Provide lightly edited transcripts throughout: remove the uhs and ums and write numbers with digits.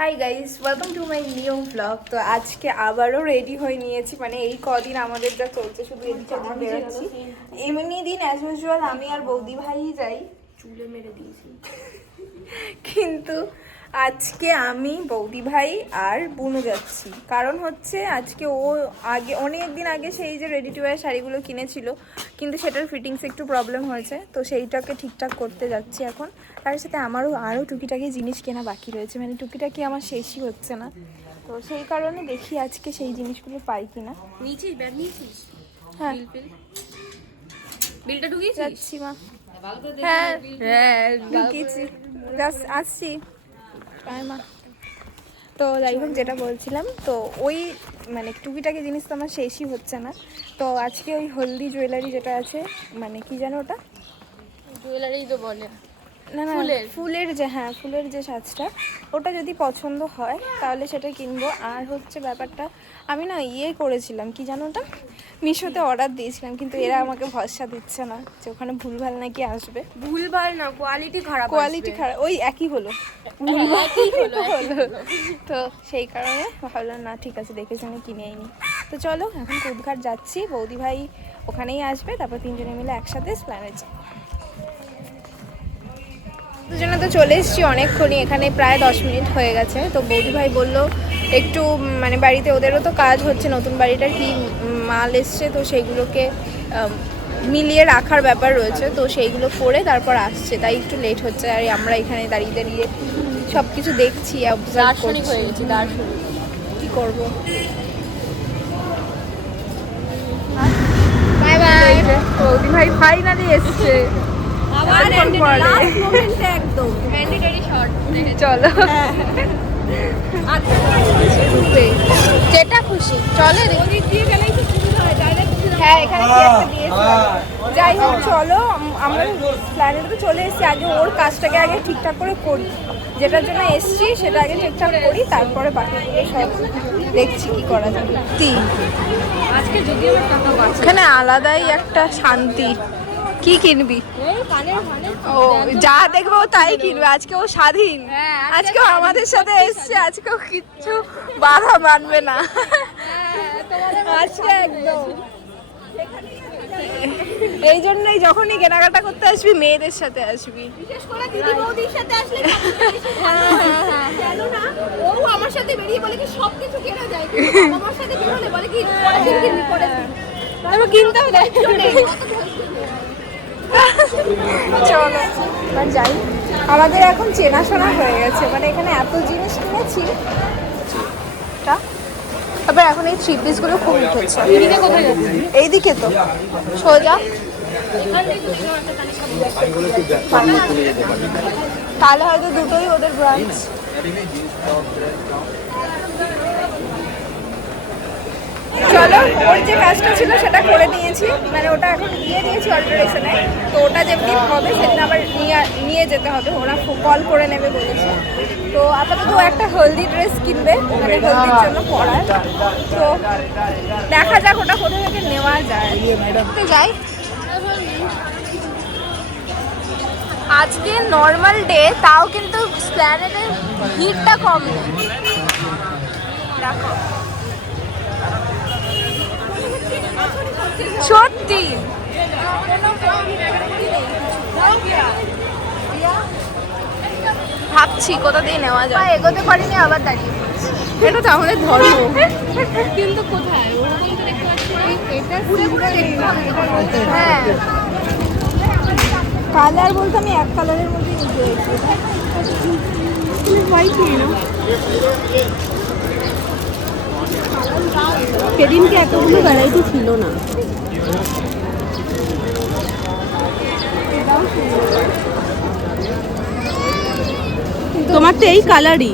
Hi guys, welcome to my new blog. তো আজকে আবারও রেডি হয়ে নিয়েছি, মানে এই কদিন আমাদের যা চলছে শুধু এদিকে ওদিক বেরোচ্ছি। এমনি দিন অ্যাজ ইউজুয়াল আমি আর বৌদি ভাই যাই, চুলে মেরে দিয়েছি। কিন্তু আজকে আমি, বৌদি ভাই আর বুনু যাচ্ছি। কারণ হচ্ছে আজকে ও আগে অনেক দিন আগে সেই যে রেডি টু ওয়্যার শাড়িগুলো কিনেছিল, কিন্তু সেটার ফিটিংস একটু প্রবলেম হয়েছে, তো সেইটাকে ঠিকঠাক করতে যাচ্ছি এখন। তার সাথে আমারও আরও টুকিটাকি জিনিস কেনা বাকি রয়েছে, মানে টুকিটাকি আমার শেষই হচ্ছে না। তো সেই কারণে দেখি আজকে সেই জিনিসগুলো পাই কিনা। নিয়েছিস ব্যাগ নিয়েছিস? হ্যাঁ, বিলটা ঢুকিয়েছিস? যাচ্ছি মা। হ্যাঁ হ্যাঁ ঢুকিয়েছি, জাস্ট আসছি। মা, তো যাই হোক যেটা বলছিলাম, তো ওই মানে টুকিটাকি জিনিস তো আমার শেষই হচ্ছে না। তো আজকে ওই হলদি জুয়েলারি যেটা আছে, মানে কি জানো ওটা, জুয়েলারি তো বলে না না, ফুলের যে, হ্যাঁ ফুলের যে সাজটা, ওটা যদি পছন্দ হয় তাহলে সেটা কিনবো। আর হচ্ছে ব্যাপারটা, আমি না করেছিলাম কি জানো ওটা, মিশোতে অর্ডার দিয়েছিলাম, কিন্তু এরা আমাকে ভরসা দিচ্ছে না যে ওখানে ভুলভাল নাকি আসবে। ভুলভাল না, কোয়ালিটি খারাপ। কোয়ালিটি খারাপ, ওই একই হলো, তো সেই কারণে ভাবলাম না ঠিক আছে, দেখে শুনে কিনেই নি। তো চলো এখন কুদঘাট যাচ্ছি, বৌদি ভাই ওখানেই আসবে, তারপর তিনজনে মিলে একসাথে প্ল্যানে যাই। দুজনে তো চলে এসেছি অনেকক্ষণই, এখানে প্রায় 10 মিনিট হয়ে গেছে। তো বৌদি ভাই বললো একটু মানে বাড়িতে ওদেরও তো কাজ হচ্ছে, নতুন বাড়িটার কি মাল এসছে, তো সেইগুলোকে মিলিয়ে রাখার ব্যাপার রয়েছে, তো সেইগুলো করে তারপর আসছে, তাই একটু লেট হচ্ছে। আর আমরা এখানে দাঁড়িয়ে দাঁড়িয়ে সব কিছু দেখছি, দার্শনিক হয়ে গেছি, দার্শনিক। কী করবো। Bye bye. বৌদি ভাই ফাইনালি এসছে। চলো যেটা খুশি চলে, হ্যাঁ এখানে কি একটা দিয়েছিলাম। যাই হোক চলো, আমরা প্ল্যানেটে তো চলে এসেছি, আগে ওর কাজটাকে আগে ঠিকঠাক করে করি, যেটার জন্য এসছি সেটা আগে ঠিকঠাক করি, তারপরে বাকিগুলো সব দেখছি কি করা যাবে। আজকে যদিও এখানে আলাদাই একটা শান্তি। কি কিনবি? ও যা দেখবো তাই কিনবে, আজকে ও স্বাধীন, আজকে আমাদের সাথে এসছে, আজকেও কিচ্ছু বাধা মানবে না আজকে একদম। এই জন্যই যখনই কেনাকাটা করতে আসবি মেয়েদের সাথে আসবি, বিশেষ করে দিদি বৌদির সাথে আসলে জানো না, ও আমার সাথে বেরিয়ে বলে কি সব কিছু কেনা যায়, আমার সাথে বেরোলে বলে কি পরে তারপর কিনতেও দায়িত্ব নেই। চলো এবার যাই, আমাদের এখন চেনাশোনা হয়ে গেছে, মানে এখানে এত জিনিস কিনেছি। তারপর এখন এই থ্রি পিসগুলো খুব উঠেছে। এইদিকে তো সোজা, তাহলে হয়তো দুটোই ওদের ব্রাঞ্চ। চলো, ওর যে কাজটা ছিল সেটা করে দিয়েছি, মানে ওটা এখন দিয়ে দিয়েছি অল্টারেশনে। তো ওটা যেদিন হবে সেদিন আবার নিয়ে যেতে হবে, ওরা কল করে নেবে বলেছে। তো আপাতত একটা হলদি ড্রেস কিনবে, মানে হলদির জন্য পরার। তো দেখা যাক ওটা কোথা থেকে নেওয়া যায়। তো যাই, আজকে নর্মাল ডে, তাও কিন্তু প্ল্যানেটের ভিড়টা কম নেই। দেখো সত্যি ভাবছি কোথা দিয়ে নেওয়া যায়, এগোতে পারিনি, আবার দাঁড়িয়ে পড়ছি। এটা তো আমাদের ধর্ম, কিন্তু কোথায় ওরকম তো দেখতে পাচ্ছি না, এটা ঘুরে ঘুরে দেখতে হবে। হ্যাঁ, কালার বলতে আমি এক কালারের মধ্যে নিতে সেদিনকে এতগুলো ভ্যারাইটি ছিল না। তোমার তো এই কালারই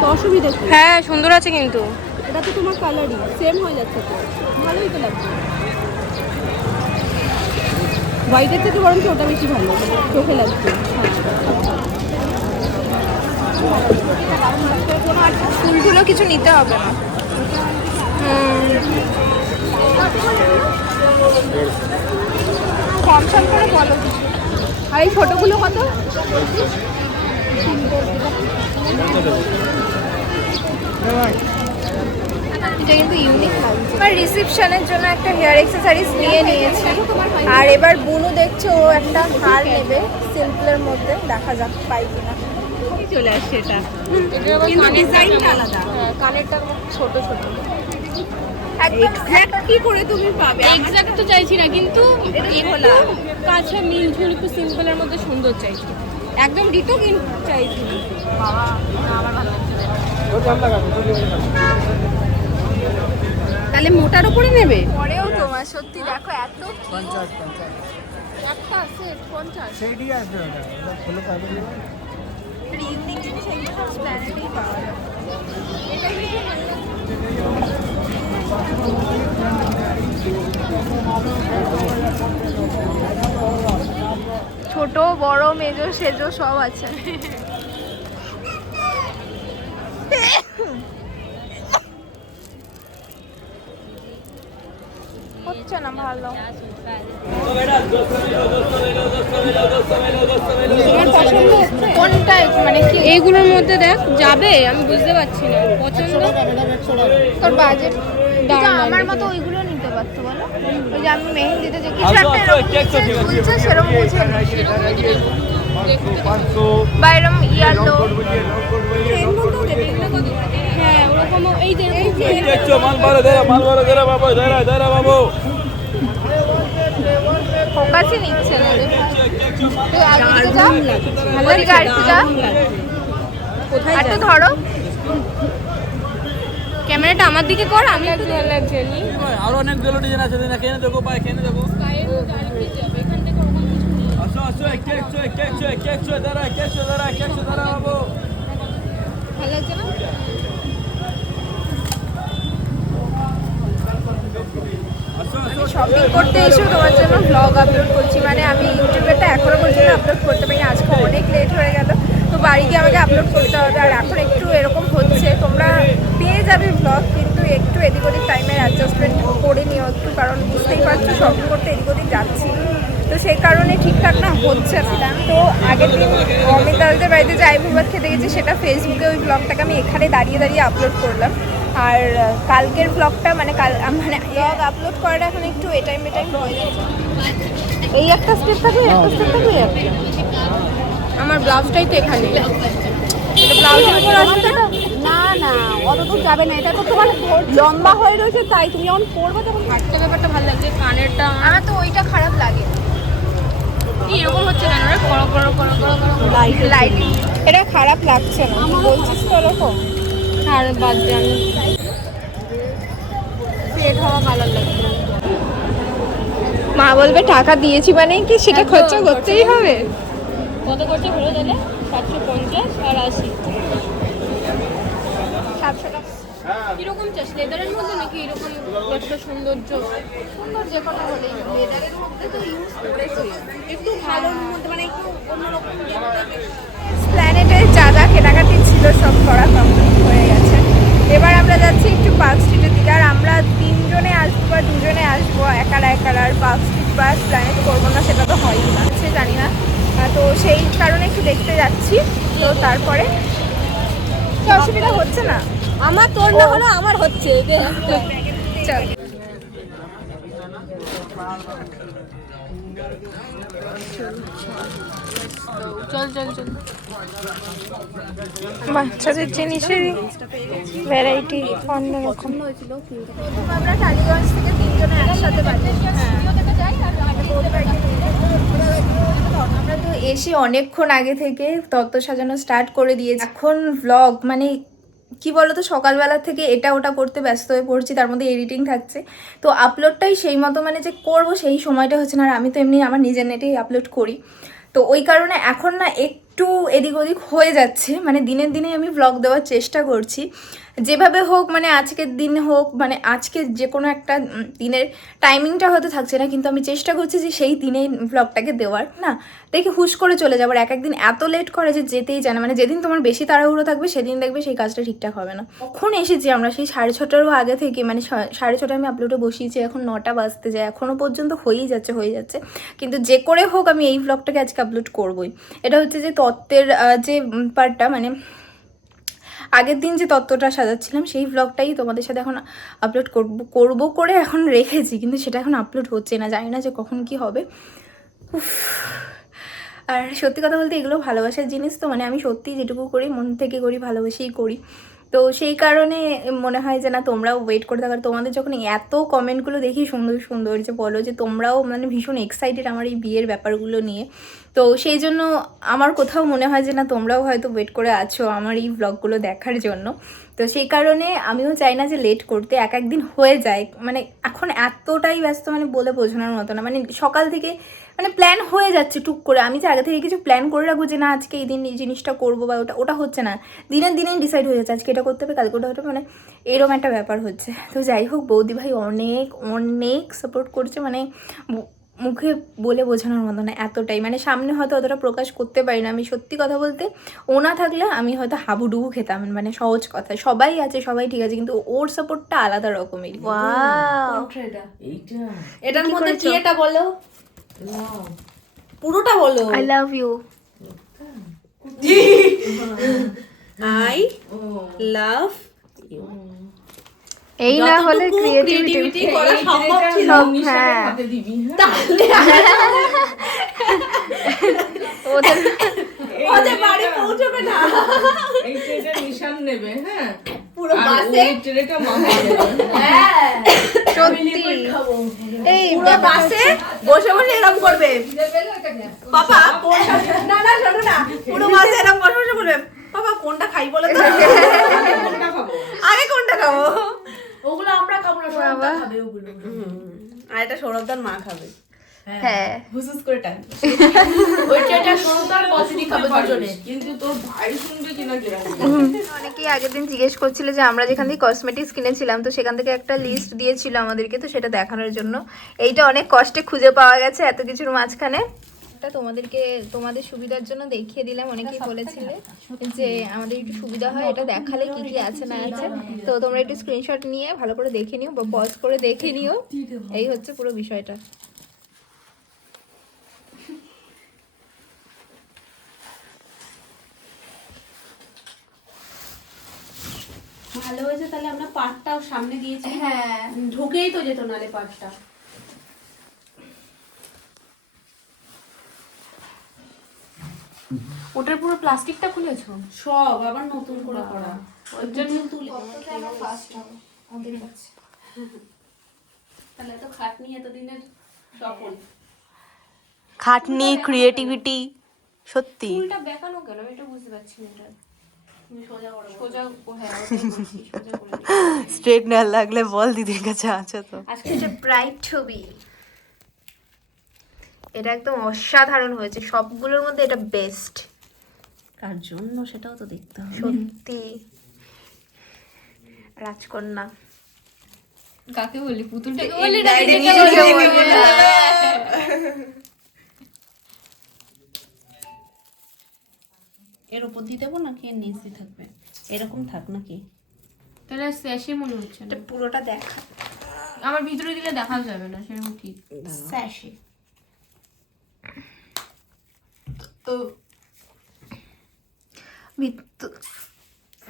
তো, অসুবিধা কি? হ্যাঁ সুন্দর আছে, কিন্তু এটা তো তোমার কালারই সেম হয়ে যাচ্ছে, তো ভালোই তো লাগছে। হোয়াইটের থেকে বরঞ্চ ওটা বেশি ভালো চোখে লাগছে। ফুলগুলো কিছু নিতে হবে না। কম সম করে বলো কিছু। আর এই ফটোগুলো কত? এটা কিন্তু ইউনিক লাগছে। আমার রিসেপশনের জন্য একটা হেয়ার অ্যাক্সেসরিজ নিয়ে নিয়েছি। আর এবার বুনু দেখছে ও একটা হার নেবে সিম্পলের মধ্যে, দেখা যাক পাই কিনা। চলে আসছে এটা, কিন্তু ডিজাইনটা আলাদা। কানেরটা ছোট ছোট। এক্স্যাক্ট কি করে তুমি পাবে? এক্স্যাক্ট তো চাইছি না, কিন্তু একটু কাছে মিলঝুল একটু সিম্পলের মধ্যে সুন্দর চাইছি, একদম ডিটো কিন্তু চাইছি। বাবা আমার ভালো লাগছে। তাহলে মোটার উপরে নেবে? পরেও তোমার সত্যি দেখো এত একটা আছে 50। সেইটি আসবে ওটা ফুলে পাবে না। ইউনিক জিনিস এগুলো সব প্ল্যানেটেই পাওয়া যায়। ছোট বড় মেজো সেজো সব আছে। হচ্ছে না ভালো। তোমার পছন্দ হচ্ছে কোনটা মানে কি এইগুলোর মধ্যে দেখ যাবে, আমি বুঝতে পারছি না পছন্দ। তোর বাজেট? আমার মতো ওইগুলো নিতে পারতো বলো। ওই যে আমি মেহেন্দিতে যে কিছু একটা এরকম বুঝছে সেরকম বুঝে বা এরকম ইয়ালো। হ্যাঁ ওরকম, এই যে ফোকাসই নিচ্ছে না রে। তুই আগে দিকে যা, ওদিকে আরেকটু যা, কোথায় একটু ধরো। ক্যামেরাটা আমার দিকে কর, আমি একটু ভালো লাগছে। আরো অনেক গুলো ডিজাইন আছে, কেন দেখো ভাই, কেন দেখো এখান থেকে ওরকম কিছু নেই। আসো আসো কেক দাঁড়া বাবু। ভালো লাগছে না? শপিং করতে এসেও তোমার জন্য ব্লগ আপলোড করছি, মানে আমি ইউটিউবেটা এখনো পর্যন্ত আপলোড করতে পারি, আজকে অনেক লেট হয়ে গেল। তো বাড়ি গিয়ে আমাকে আপলোড করতে হবে। আর এখন একটু এরকম হচ্ছে, তোমরা পেয়ে যাবে ব্লগ, কিন্তু একটু এদিক ওদিক টাইমের অ্যাডজাস্টমেন্ট করে নিও একটু, কারণ বুঝতেই পারছো শপিং করতে এদিক ওদিক যাচ্ছি, তো সেই কারণে ঠিকঠাক না হচ্ছে না। তো আগের দিন অমিত দাদাদের বাড়িতে যে আইবুড় খেতে গেছি, সেটা ফেসবুকে ওই ব্লগটাকে আমি এখানে দাঁড়িয়ে দাঁড়িয়ে আপলোড করলাম। আর কালকের ব্লগটা মানে মানে ব্লগ আপলোড করাটা এখন একটু এ টাইম হয়ে যাচ্ছে। এই একটা স্টেপ থাকবে, একটা স্টেপ থাকবে। আমার ব্লাউজটাই তো এখানে। এটা ব্লাউজের উপর আসবে না? না না, অত দূর যাবে না। এটা তো তোমার লম্বা হয়ে রয়েছে, তাই তুমি যখন পরবে তখন হাতটা ব্যাপারটা ভালো লাগছে, কানেরটা আমার তো ওইটা খারাপ লাগে। এরকম হচ্ছে কেন রে? করো করো করো করো করো লাইটিং এটা খারাপ লাগছে না, তুই বলছিস তো এরকম। আর বাদ জানি সেট হওয়া ভালো লাগছে। মা বলবে টাকা দিয়েছি মানে কি সেটা খরচা করতেই হবে। কত করছে বলে তাহলে? 750 আর 80। 700 টাকা কিরকম চাস, লেদারের মধ্যে নাকি এরকম একটা সৌন্দর্য? সুন্দর যে কোনো হলেই লেদারের মধ্যে তো ইউজ করেছি। একটু ভালোর মধ্যে, মানে একটু অন্যরকম দেখতে। প্ল্যানেটে যা যা কেনাকাটি ছিল সব করা কমপ্লিট হয়ে গেছে। এবার আমরা যাচ্ছি একটু পার্ক স্ট্রিটের দিকে। আর আমরা 3 জনে আসবো বা 2 জনে আসবো, একার আর পার্ক স্ট্রিট বা প্ল্যানেট করবো না সেটা তো হয়ই না, সে জানি না। তো সেই কারণে একটু দেখতে যাচ্ছি। তো তারপরে কি অসুবিধা হচ্ছে না? আমার তোর না হলো আমার হচ্ছে। চল চল চল চল। বাচ্চাদের জিনিসেরই ভ্যারাইটি অন্যরকম। প্রথম আমরা টালিগঞ্জ থেকে 3 জনে একসাথে বাড়ি। আমরা তো এসে অনেকক্ষণ আগে থেকে তত্ত্ব সাজানো স্টার্ট করে দিয়েছি। এখন ভ্লগ মানে কি বলতো, সকালবেলা থেকে এটা ওটা করতে ব্যস্ত হয়ে পড়ছি, তার মধ্যে এডিটিং থাকছে। তো আপলোডটাই সেই মতো মানে যে করব সেই সময়টা হচ্ছে না। আর আমি তো এমনি আমার নিজের নেটেই আপলোড করি, তো ওই কারণে এখন না একটু এদিক ওদিক হয়ে যাচ্ছে। মানে দিনের দিনে আমি ব্লগ দেওয়ার চেষ্টা করছি, যেভাবে হোক, মানে আজকের দিন হোক, মানে আজকে যে কোনো একটা দিনের টাইমিংটা হয়তো থাকছে না, কিন্তু আমি চেষ্টা করছি যে সেই দিনেই ব্লগটাকে দেওয়ার। না দেখে হুশ করে চলে যাবার, এক একদিন এত লেট করে যে যেতেই জানে। মানে যেদিন তোমার বেশি তাড়াহুড়ো থাকবে সেদিন দেখবে সেই কাজটা ঠিকঠাক হবে না। কখন এসেছি আমরা সেই 6:30টারও আগে থেকে, মানে 6:30টায় আমি আপলোডে বসিয়েছি, এখন 9টা বাজতে যায়, এখনও পর্যন্ত হয়েই যাচ্ছে। কিন্তু যে করে হোক আমি এই ব্লগটাকে আজকে আপলোড করবোই। এটা হচ্ছে যে তত্ত্বের যে পার্টটা, মানে আগের দিন যে তত্ত্বটা সাজাচ্ছিলাম সেই ব্লগটাই তোমাদের সাথে এখন আপলোড করব করে এখন রেখেছি, কিন্তু সেটা এখন আপলোড হচ্ছে না, জানি না যে কখন কি হবে। উফ। আর সত্যি কথা বলতে এগুলো ভালোবাসার জিনিস তো, মানে আমি সত্যি যেটুকু করি মন থেকে করি, ভালোবেসেই করি। তো সেই কারণে মনে হয় যে না তোমরাও ওয়েট করে থাকার, তোমাদের যখন এত কমেন্টগুলো দেখি সুন্দর সুন্দর, যে বলো যে তোমরাও মানে ভীষণ এক্সাইটেড আমার এই বিয়ের ব্যাপারগুলো নিয়ে, তো সেই জন্য আমার কোথাও মনে হয় যে না তোমরাও হয়তো ওয়েট করে আছো আমার এই ব্লগগুলো দেখার জন্য। তো সেই কারণে আমিও চাই না যে লেট করতে, এক একদিন হয়ে যায়, মানে এখন এতটাই ব্যস্ত মানে বলে বোঝানোর মতো না, মানে সকাল থেকে মানে প্ল্যান হয়ে যাচ্ছে টুক করে, আমি যে আগে থেকে কিছু প্ল্যান করে রাখবো যে না আজকে এই দিন এই জিনিসটা করবো বা ওটা হচ্ছে না, দিনের দিনেই ডিসাইড হয়ে যাচ্ছে আজকে এটা করতে হবে কালকে ওটা হতে হবে, মানে এরকম একটা ব্যাপার হচ্ছে। তো যাই হোক বৌদি ভাই অনেক অনেক সাপোর্ট করছে, মানে মুখে বলে বোঝানোর মতো না এতটাই, মানে সামনে হয়তো অতটা প্রকাশ করতে পারি না। আমি সত্যি কথা বলতে ও না থাকলে আমি হয়তো হাবুডুবু খেতাম, মানে সহজ কথা, সবাই আছে সবাই ঠিক আছে, কিন্তু ওর সাপোর্টটা আলাদা রকমের। এটার মধ্যে কি এটা বলো, পুরোটা বলো। I love you. I love you. এই না হলে ক্রিয়েটিভিটি করা সম্ভব ছিল। হ্যাঁ তাহলে ওদের ওদের বাড়ি পৌঁছবে না, এই ট্রেটা নিশান নেবে, হ্যাঁ, পুরো আর বাসে ওই ট্রেটা মামা নেবে। হ্যাঁ সত্যি এই পুরো বাসে বসে বসে এরকম করবে পাপা কোনটা, না না শোনো না, পুরো বাসে এরকম বসে বসে বলবে পাপা কোনটা খাই বলো তো, কোনটা খাবো? আগে কোনটা খাবো, ওগুলো আমরা খাবো না, সবাই বাবা। খাবে ওগুলো। আর এটা সৌরভদার মা খাবে, হ্যাঁ হুসুস করে টান। ওই ট্রেটা সরকার বসিনি খাবে দুজনে, কিন্তু তোর ভাই শুনবে কিনা কিরকম। অনেকেই আগের দিন জিজ্ঞেস করছিল যে আমরা যেখান থেকে কসমেটিক্স কিনেছিলাম, তো সেখান থেকে একটা লিস্ট দিয়েছিল আমাদেরকে, তো সেটা দেখানোর জন্য এইটা অনেক কষ্টে খুঁজে পাওয়া গেছে এত কিছুর মাঝখানে। এটা তোমাদেরকে তোমাদের সুবিধার জন্য দেখিয়ে দিলাম, অনেকেই বলেছিলে যে আমাদের একটু সুবিধা হয় এটা দেখালে কি কি আছে না আছে, তো তোমরা একটু স্ক্রিনশট নিয়ে ভালো করে দেখে নিও বা পজ করে দেখে নিও, এই হচ্ছে পুরো বিষয়টা। ভালো হয়েছে, তাহলে আমরা পাটটাও সামনে দিয়েছি, হ্যাঁ ঢুকেই তো যেত নালে পাটটা। ওটার পুরো প্লাস্টিকটা খুলেছো? সব আবার নতুন করে করা, ওর জন্য তুলে তাহলে তো খাটনি এতদিনের সফল। খাটনি, ক্রিয়েটিভিটি, সত্যি ফুলটা বেঁকানো কেন আমি এটা বুঝতে পারছি না। এটা সোজা হ্যাঁ সোজা করে দিও। স্ট্রেট না লাগলে বল দিদির কাছে আছে তো। আজকে যে ব্রাইট ছবি, এটা একদম অসাধারণ হয়েছে, সবগুলোর মধ্যে এটা বেস্ট। কার জন্য সেটাও তো দেখতে হবে। সত্যি রাজকন্যা কাকে বলি? পুতুলটাকে এই বলি না ডাইরেক্ট নিজেকে নিজেকে বলি? বলি। এর উপর দিয়ে দেবো নাকি এর নিচ দিয়ে থাকবে? এরকম থাক নাকি? তাহলে স্যাশে মনে হচ্ছে না। এটা পুরোটা দেখা আমার ভিতরে দিলে দেখা যাবে না, সেরকম ঠিক। স্যাশে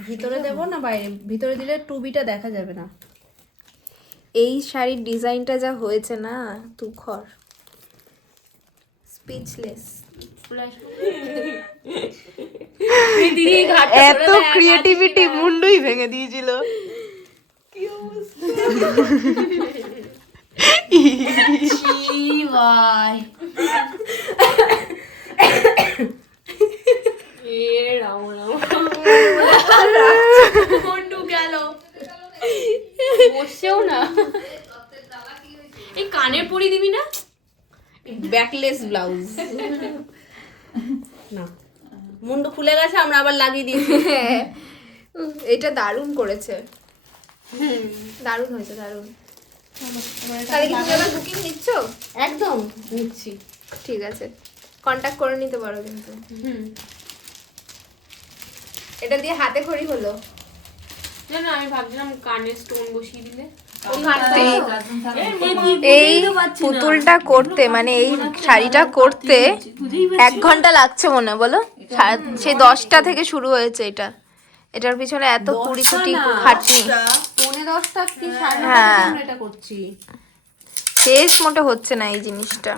ভিতরে দেবো না বাইরে? ভিতরে দিলে টুবিটা দেখা যাবে না। এই শাড়ির ডিজাইনটা যা হয়েছে না, তুখর স্পিচলেস। এত ক্রিয়েটিভিটি মুন্ডুই ভেঙে দিয়েছিল। বসেও না। এই কানের পরি দিবি না? ব্যাকলেস ব্লাউজ না, মুন্ডু খুলে গেছে, আমরা আবার লাগিয়ে দিয়েছি। এটা দারুণ করেছে, দারুণ হয়েছে, দারুণ। তাহলে কি তুমি আবার বুকিং নিচ্ছ? একদম নিচ্ছি। ঠিক আছে, কন্টাক্ট করে নিতে পারো কিন্তু। এটা দিয়ে হাতে খড়ি হলো। না আমি ভাবছিলাম কানের স্টোন বসিয়ে দিলে। এই পুতুলটা করতে মানে এই শাড়িটা করতে 1 ঘন্টা লাগছে মনে হয়, বলো? সেই 10টা থেকে শুরু হয়েছে এটা, এটার পিছনে এত কুড়ি কুটি না। খাটনি, 10:30 কি 9:30 হ্যাঁ। আমরা এটা করছি। শেষ মোটে হচ্ছে না এই জিনিসটা।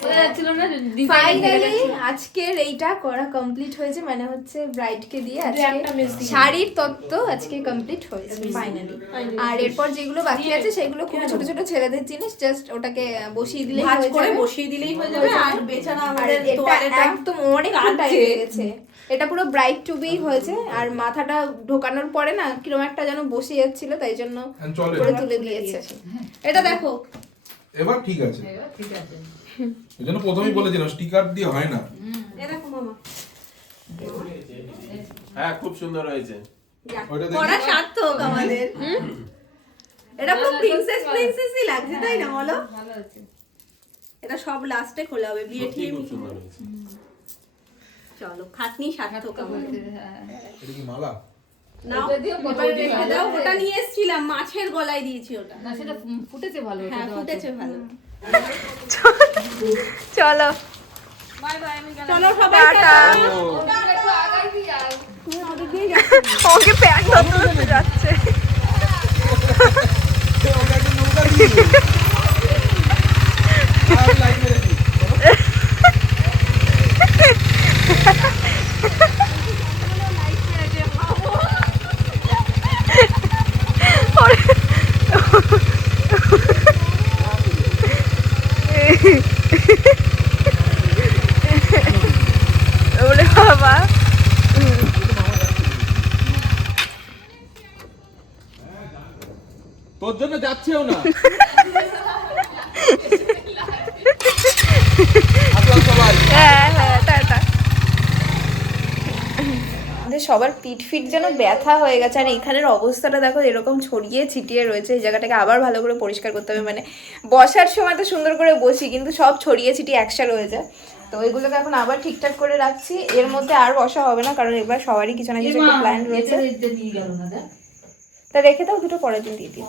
বোঝা যাচ্ছিল না ফাইনালি আজকের এইটা করা কমপ্লিট হয়েছে, মানে হচ্ছে ব্রাইডকে দিয়ে আজকে একটা মেহেদি। শাড়ির তত্ত্ব আজকে কমপ্লিট হয়েছে ফাইনালি। আর এরপর যেগুলো বাকি আছে সেগুলো খুব ছোট ছোট ছেলেদের জিনিস, জাস্ট ওটাকে বসিয়ে দিলেই ভাঁজ হয়ে করে যাবে। বসিয়ে দিলেই হয়ে যাবে। আর বেচারা আর আমাদের এটা তোয়ালেটা একদম অনেক টাইম লেগেছে। এটা পুরো ব্রাইট টু বি হয়েছে, আর মাথাটা ঢোকানোর পরে না কিরকম একটা যেন বসে যাচ্ছিল, তাই জন্য চলে করে তুলে দিয়েছে। এটা দেখো এবার ঠিক আছে। এই জন্য প্রথমেই বলেছিলাম স্টিকার দিয়ে হয় না। এ দেখো মামা হ্যাঁ খুব সুন্দর হয়েছে। ওইটা করা দেখি সার্থক আমাদের। এটা পুরো প্রিন্সেসই লাগছে তাই না বলো? এটা সব লাস্টে খোলা হবে বিয়ে সত্যি ঠিক। খুব সুন্দর হয়েছে। চলো খাটনি সার্থক আমাদের। এটা কি মালা? নাও এবার রেখে দাও। ওটা নিয়ে এসেছিলাম, মাছের গলায় দিয়েছি ওটা। না সেটা ফুটেছে ভালো। হ্যাঁ ফুটেছে ভালো। চলো চলো সবাই টাটা। ওকে প্যান্ট ধরতে যাচ্ছে। ওকে একটা নৌকা দিয়ে দিও। আর লাইন মেরে দিই। ওরে বাবা, তোর জন্য যাচ্ছেও না। আসলাম সবাই। হ্যাঁ হ্যাঁ টাটা। আমাদের সবার পিঠ ফিট যেন ব্যথা হয়ে গেছে, আর এখানের অবস্থাটা দেখো এরকম ছড়িয়ে ছিটিয়ে রয়েছে। এই জায়গাটাকে আবার ভালো করে পরিষ্কার করতে হবে, মানে বসার সময় তো সুন্দর করে বসি কিন্তু সব ছড়িয়ে ছিটিয়ে একসা রয়েছে। তো ওইগুলোকে এখন আবার ঠিকঠাক করে রাখছি। এর মধ্যে আর বসা হবে না, কারণ এবার সবারই কিছু না কিছু একটা প্ল্যান রয়েছে। তা রেখে দাও, দুটো পরের দিন দিয়ে দিই।